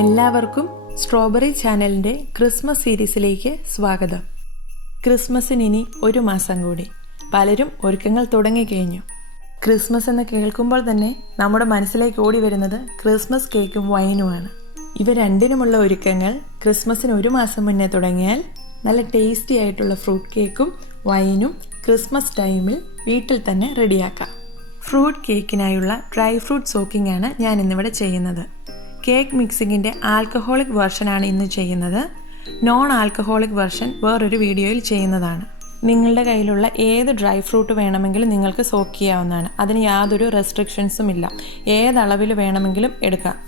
എല്ലാവർക്കും സ്ട്രോബെറി ചാനലിൻ്റെ ക്രിസ്മസ് സീരീസിലേക്ക് സ്വാഗതം. ക്രിസ്മസിന് ഇനി ഒരു മാസം കൂടി. പലരും ഒരുക്കങ്ങൾ തുടങ്ങിക്കഴിഞ്ഞു. ക്രിസ്മസ് എന്ന് കേൾക്കുമ്പോൾ തന്നെ നമ്മുടെ മനസ്സിലേക്ക് ഓടി വരുന്നത് ക്രിസ്മസ് കേക്കും വൈനുമാണ്. ഇവ രണ്ടിനുമുള്ള ഒരുക്കങ്ങൾ ക്രിസ്മസിന് ഒരു മാസം മുന്നേ തുടങ്ങിയാൽ നല്ല ടേസ്റ്റി ആയിട്ടുള്ള ഫ്രൂട്ട് കേക്കും വൈനും ക്രിസ്മസ് ടൈമിൽ വീട്ടിൽ തന്നെ റെഡിയാക്കാം. ഫ്രൂട്ട് കേക്കിനായുള്ള ഡ്രൈ ഫ്രൂട്ട് സോക്കിംഗ് ആണ് ഞാൻ ഇന്നിവിടെ ചെയ്യുന്നത്. കേക്ക് മിക്സിങ്ങിൻ്റെ ആൽക്കഹോളിക് വെർഷനാണ് ഇന്ന് ചെയ്യുന്നത്. നോൺ ആൽക്കഹോളിക് വെർഷൻ വേറൊരു വീഡിയോയിൽ ചെയ്യുന്നതാണ്. നിങ്ങളുടെ കയ്യിലുള്ള ഏത് ഡ്രൈ ഫ്രൂട്ട് വേണമെങ്കിലും നിങ്ങൾക്ക് സോക്ക് ചെയ്യാവുന്നതാണ്. അതിന് യാതൊരു റെസ്ട്രിക്ഷൻസും ഇല്ല. ഏതളവിൽ വേണമെങ്കിലും എടുക്കാം.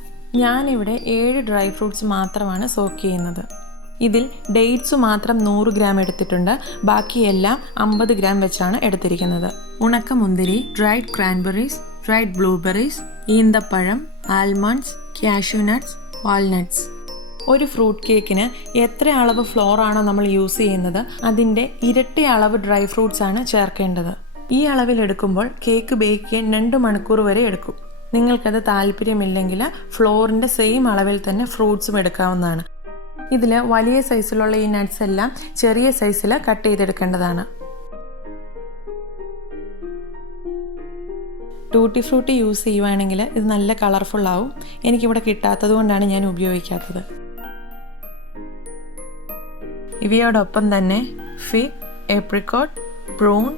ഞാനിവിടെ 7 ഡ്രൈ ഫ്രൂട്ട്സ് മാത്രമാണ് സോക്ക് ചെയ്യുന്നത്. ഇതിൽ ഡേറ്റ്സ് മാത്രം 100 ഗ്രാം എടുത്തിട്ടുണ്ട്. ബാക്കിയെല്ലാം 50 ഗ്രാം വെച്ചാണ് എടുത്തിരിക്കുന്നത്. ഉണക്കമുന്തിരി, ഡ്രൈഡ് ക്രാൻബെറീസ്, ഡ്രൈഡ് ബ്ലൂബെറീസ്, ഈന്തപ്പഴം, ആൽമണ്ട്സ്, കാഷ്യൂ നട്ട്സ്, വാൾനട്ട്സ്. ഒരു ഫ്രൂട്ട് കേക്കിന് എത്ര അളവ് ഫ്ലോർ ആണോ നമ്മൾ യൂസ് ചെയ്യുന്നത് അതിൻ്റെ ഇരട്ടി അളവ് ഡ്രൈ ഫ്രൂട്ട്സ് ആണ് ചേർക്കേണ്ടത്. ഈ അളവിലെടുക്കുമ്പോൾ കേക്ക് ബേക്ക് ചെയ്യാൻ 2 മണിക്കൂർ വരെ എടുക്കും. നിങ്ങൾക്കത് താല്പര്യമില്ലെങ്കിൽ ഫ്ലോറിൻ്റെ സെയിം അളവിൽ തന്നെ ഫ്രൂട്ട്സും എടുക്കാവുന്നതാണ്. ഇതിൽ വലിയ സൈസിലുള്ള ഈ നട്ട്സ് എല്ലാം ചെറിയ സൈസിൽ കട്ട് ചെയ്തെടുക്കേണ്ടതാണ്. ടൂട്ടി ഫ്രൂട്ടി യൂസ് ചെയ്യുവാണെങ്കിൽ ഇത് നല്ല കളർഫുൾ ആവും. എനിക്കിവിടെ കിട്ടാത്തത് കൊണ്ടാണ് ഞാൻ ഉപയോഗിക്കാത്തത്. ഇവയോടൊപ്പം തന്നെ fig, ഏപ്രിക്കോട്ട്, prune,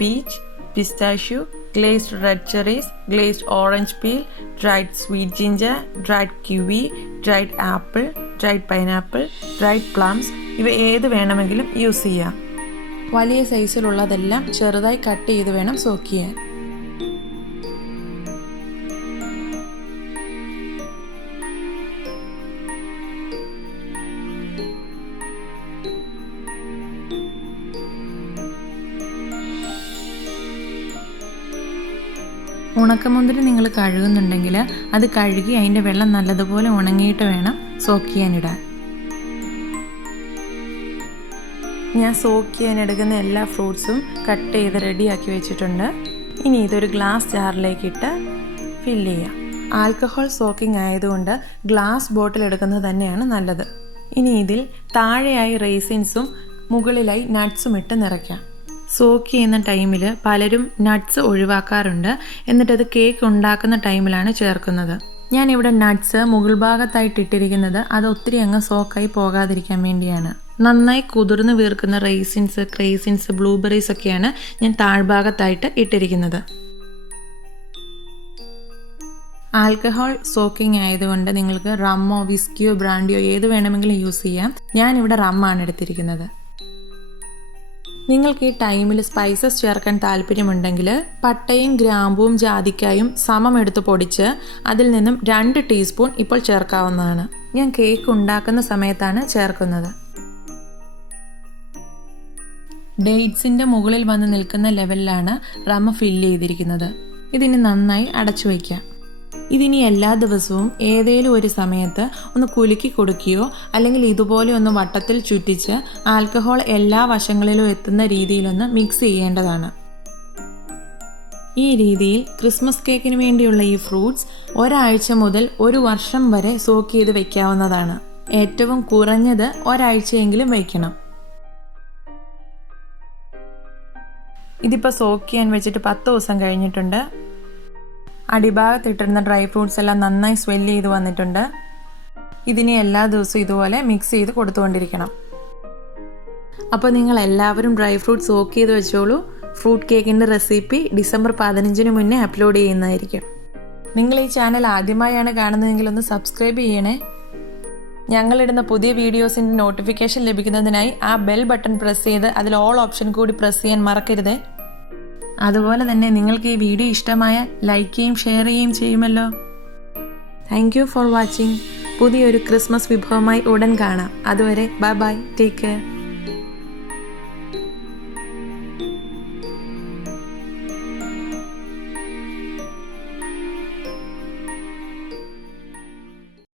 peach, pistachio, glazed red cherries, glazed orange peel, dried sweet ginger, dried kiwi, dried apple, dried pineapple, dried plums ഇവ ഏത് വേണമെങ്കിലും യൂസ് ചെയ്യാം. വലിയ സൈസിലുള്ളതെല്ലാം ചെറുതായി കട്ട് ചെയ്ത് വേണം സോക്ക് ചെയ്യാൻ. ഉണക്കമുന്തിരി നിങ്ങൾ കഴുകുന്നുണ്ടെങ്കിൽ അത് കഴുകി അതിൻ്റെ വെള്ളം നല്ലതുപോലെ ഉണങ്ങിയിട്ട് വേണം സോക്ക് ചെയ്യാനിടാൻ. ഞാൻ സോക്ക് ചെയ്യാൻ എടുക്കുന്ന എല്ലാ ഫ്രൂട്ട്സും കട്ട് ചെയ്ത് റെഡിയാക്കി വെച്ചിട്ടുണ്ട്. ഇനി ഇതൊരു ഗ്ലാസ് ജാറിലേക്കിട്ട് ഫില്ല് ചെയ്യാം. ആൽക്കഹോൾ സോക്കിംഗ് ആയതുകൊണ്ട് ഗ്ലാസ് ബോട്ടിൽ എടുക്കുന്നത് തന്നെയാണ് നല്ലത്. ഇനി ഇതിൽ താഴെയായി റേസിൻസും മുകളിലായി നട്ട്സും ഇട്ട് നിറയ്ക്കാം. സോക്ക് ചെയ്യുന്ന ടൈമിൽ പലരും നട്ട്സ് ഒഴിവാക്കാറുണ്ട്. എന്നിട്ടത് കേക്ക് ഉണ്ടാക്കുന്ന ടൈമിലാണ് ചേർക്കുന്നത്. ഞാനിവിടെ നട്ട്സ് മുകൾ ഭാഗത്തായിട്ട് ഇട്ടിരിക്കുന്നത് അത് ഒത്തിരി അങ്ങ് സോക്കായി പോകാതിരിക്കാൻ വേണ്ടിയാണ്. നന്നായി കുതിർന്ന് വീർക്കുന്ന റേസിൻസ്, ക്രേസിൻസ്, ബ്ലൂബെറീസ് ഒക്കെയാണ് ഞാൻ താഴ്ഭാഗത്തായിട്ട് ഇട്ടിരിക്കുന്നത്. ആൽക്കഹോൾ സോക്കിംഗ് ആയതുകൊണ്ട് നിങ്ങൾക്ക് റമ്മോ വിസ്കിയോ ബ്രാൻഡിയോ ഏത് വേണമെങ്കിലും യൂസ് ചെയ്യാം. ഞാനിവിടെ റമ്മാണ് എടുത്തിരിക്കുന്നത്. നിങ്ങൾക്ക് ഈ ടൈമിൽ സ്പൈസസ് ചേർക്കാൻ താല്പര്യമുണ്ടെങ്കിൽ പട്ടയും ഗ്രാമ്പുവും ജാതിക്കായും സമം എടുത്ത് പൊടിച്ച് അതിൽ നിന്നും 2 ടീസ്പൂൺ ഇപ്പോൾ ചേർക്കാവുന്നതാണ്. ഞാൻ കേക്ക് ഉണ്ടാക്കുന്ന സമയത്താണ് ചേർക്കുന്നത്. ഡേറ്റ്സിൻ്റെ മുകളിൽ വന്ന് നിൽക്കുന്ന ലെവലിലാണ് റമ്മ ഫില്ല് ചെയ്തിരിക്കുന്നത്. ഇതിന് നന്നായി അടച്ചു വയ്ക്കാം. ഇതിനി എല്ലാ ദിവസവും ഏതേലും ഒരു സമയത്ത് ഒന്ന് കുലുക്കി കൊടുക്കുകയോ അല്ലെങ്കിൽ ഇതുപോലെ ഒന്ന് വട്ടത്തിൽ ചുറ്റിച്ച് ആൽക്കഹോൾ എല്ലാ വശങ്ങളിലും എത്തുന്ന രീതിയിലൊന്ന് മിക്സ് ചെയ്യേണ്ടതാണ്. ഈ രീതിയിൽ ക്രിസ്മസ് കേക്കിന് വേണ്ടിയുള്ള ഈ ഫ്രൂട്ട്സ് 1 ആഴ്ച മുതൽ 1 വർഷം വരെ സോക്ക് ചെയ്ത് വെക്കാവുന്നതാണ്. ഏറ്റവും കുറഞ്ഞത് 1 ആഴ്ചയെങ്കിലും വയ്ക്കണം. ഇതിപ്പോൾ സോക്ക് ചെയ്യാൻ വെച്ചിട്ട് 10 ദിവസം കഴിഞ്ഞിട്ടുണ്ട്. അടിഭാഗത്തിട്ടിരുന്ന ഡ്രൈ ഫ്രൂട്ട്സ് എല്ലാം നന്നായി സ്വെല്ല് ചെയ്ത് വന്നിട്ടുണ്ട്. ഇതിനെ എല്ലാ ദിവസവും ഇതുപോലെ മിക്സ് ചെയ്ത് കൊടുത്തുകൊണ്ടിരിക്കണം. അപ്പോൾ നിങ്ങൾ എല്ലാവരും ഡ്രൈ ഫ്രൂട്ട്സ് സോക്ക് ചെയ്ത് വെച്ചോളൂ. ഫ്രൂട്ട് കേക്കിൻ്റെ റെസിപ്പി ഡിസംബർ 15 മുന്നേ അപ്ലോഡ് ചെയ്യുന്നതായിരിക്കും. നിങ്ങൾ ഈ ചാനൽ ആദ്യമായാണ് കാണുന്നതെങ്കിൽ ഒന്ന് സബ്സ്ക്രൈബ് ചെയ്യണേ. ഞങ്ങളിടുന്ന പുതിയ വീഡിയോസിൻ്റെ നോട്ടിഫിക്കേഷൻ ലഭിക്കുന്നതിനായി ആ ബെൽ ബട്ടൺ പ്രസ് ചെയ്ത് അതിൽ ഓൾ ഓപ്ഷൻ കൂടി പ്രസ് ചെയ്യാൻ മറക്കരുത്. അതുപോലെ തന്നെ നിങ്ങൾക്ക് ഈ വീഡിയോ ഇഷ്ടമായാൽ ലൈക്ക് ചെയ്യുകയും ഷെയർ ചെയ്യുകയും ചെയ്യുമല്ലോ. Thank you for watching. പുതിയൊരു ക്രിസ്മസ് വിഭവമായി ഉടൻ കാണാം. അതുവരെ ബൈ ബൈ, ടേക്ക് കെയർ.